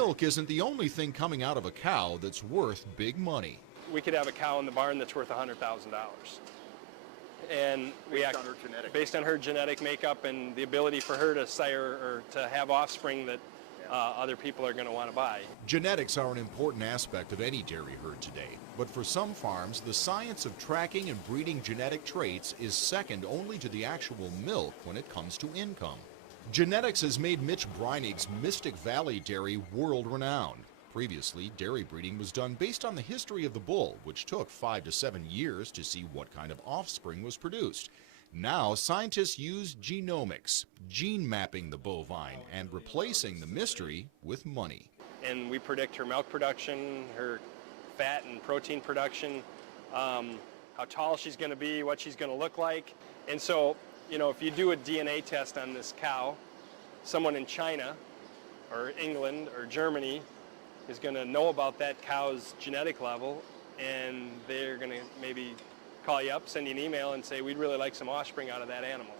milk isn't the only thing coming out of a cow that's worth big money. We could have a cow in the barn that's worth $100,000. And based on her genetic makeup and the ability for her to sire or to have offspring that other people are going to want to buy. Genetics are an important aspect of any dairy herd today, but for some farms, the science of tracking and breeding genetic traits is second only to the actual milk when it comes to income. Genetics has made Mitch Breinig's Mystic Valley Dairy world-renowned. Previously, dairy breeding was done based on the history of the bull, which took 5 to 7 years to see what kind of offspring was produced. Now, scientists use genomics, gene mapping the bovine and replacing the mystery with money. And we predict her milk production, her fat and protein production, how tall she's going to be, what she's going to look like. And so, you know, if you do a DNA test on this cow, someone in China or England or Germany is going to know about that cow's genetic level, and they're going to maybe call you up, send you an email, and say, we'd really like some offspring out of that animal.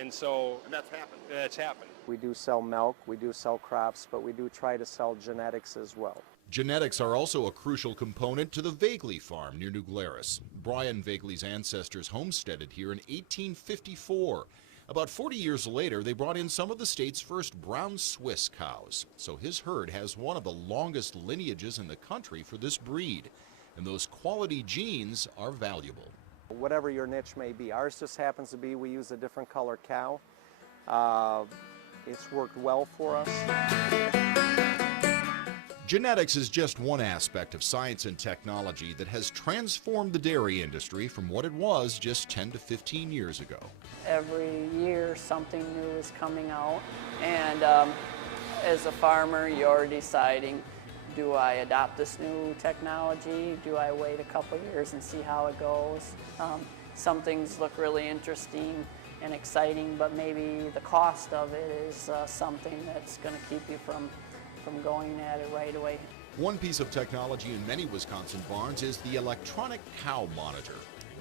And so that's happened. That's happened. We do sell milk, we do sell crops, but we do try to sell genetics as well. Genetics are also a crucial component to the Vagley farm near New Glarus. Brian Vagley's ancestors homesteaded here in 1854. About 40 years later, they brought in some of the state's first brown Swiss cows. So his herd has one of the longest lineages in the country for this breed. And those quality genes are valuable. Whatever your niche may be, ours just happens to be we use a different color cow. It's worked well for us. Genetics is just one aspect of science and technology that has transformed the dairy industry from what it was just 10 to 15 years ago. Every year something new is coming out, and as a farmer you're deciding, do I adopt this new technology? Do I wait a couple years and see how it goes? Some things look really interesting and exciting, but maybe the cost of it is something that's going to keep you from going at it right away. One piece of technology in many Wisconsin barns is the electronic cow monitor.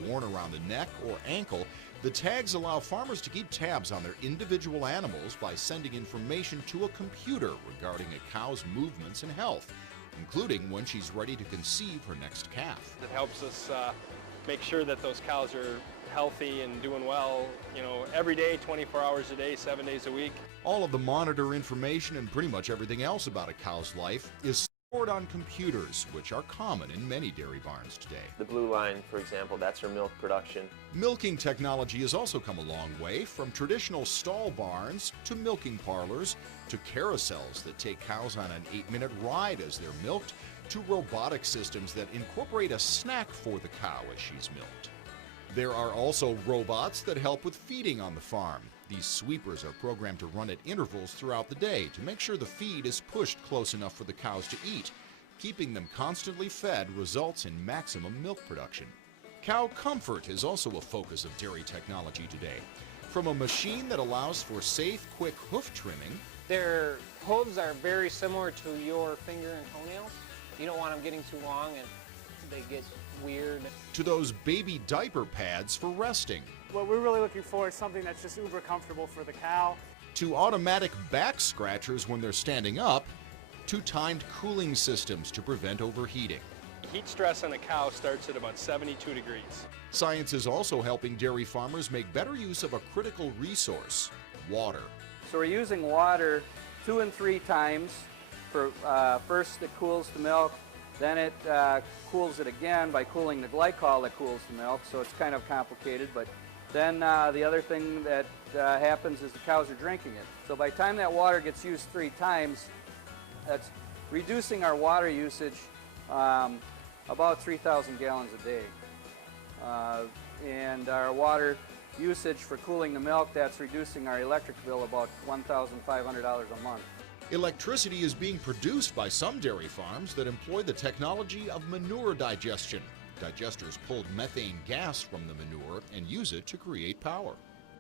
Worn around the neck or ankle, the tags allow farmers to keep tabs on their individual animals by sending information to a computer regarding a cow's movements and health, including when she's ready to conceive her next calf. It helps us make sure that those cows are healthy and doing well, you know, every day, 24 hours a day, 7 days a week. All of the monitor information and pretty much everything else about a cow's life is stored on computers, which are common in many dairy barns today. The blue line, for example, that's her milk production. Milking technology has also come a long way, from traditional stall barns to milking parlors to carousels that take cows on an 8-minute ride as they're milked to robotic systems that incorporate a snack for the cow as she's milked. There are also robots that help with feeding on the farm. These sweepers are programmed to run at intervals throughout the day to make sure the feed is pushed close enough for the cows to eat. Keeping them constantly fed results in maximum milk production. Cow comfort is also a focus of dairy technology today. From a machine that allows for safe, quick hoof trimming. Their hooves are very similar to your finger and toenails. You don't want them getting too long and they get weird. To those baby diaper pads for resting. What we're really looking for is something that's just uber comfortable for the cow. To automatic back scratchers when they're standing up. To timed cooling systems to prevent overheating. Heat stress on a cow starts at about 72 degrees. Science is also helping dairy farmers make better use of a critical resource, water. So we're using water 2 and 3 times. For first it cools the milk, then it cools it again by cooling the glycol that cools the milk, so it's kind of complicated. But then the other thing that happens is the cows are drinking it. So by the time that water gets used 3 times, that's reducing our water usage about 3,000 gallons a day. And our water usage for cooling the milk, that's reducing our electric bill about $1,500 a month. Electricity is being produced by some dairy farms that employ the technology of manure digestion. Digesters pull methane gas from the manure and use it to create power.